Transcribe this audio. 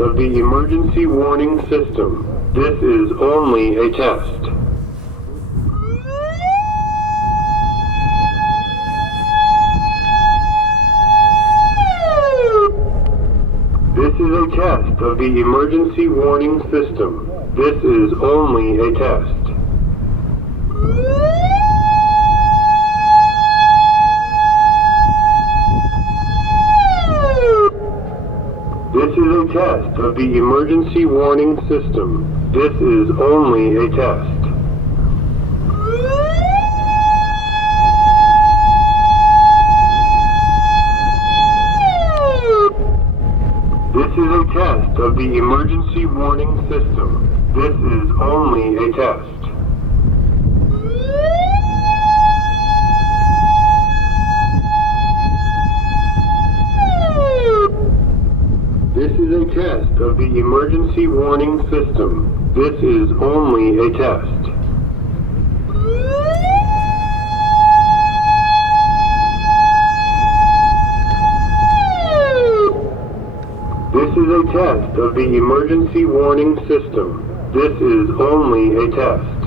of the emergency warning system. This is only a test. This is a test of the emergency warning system. This is only a test. This is a test of the emergency warning system. This is only a test. This is a test of the emergency warning system. This is only a test. This is a test of the emergency warning system. This is only a test. This is a test of the emergency warning system. This is only a test.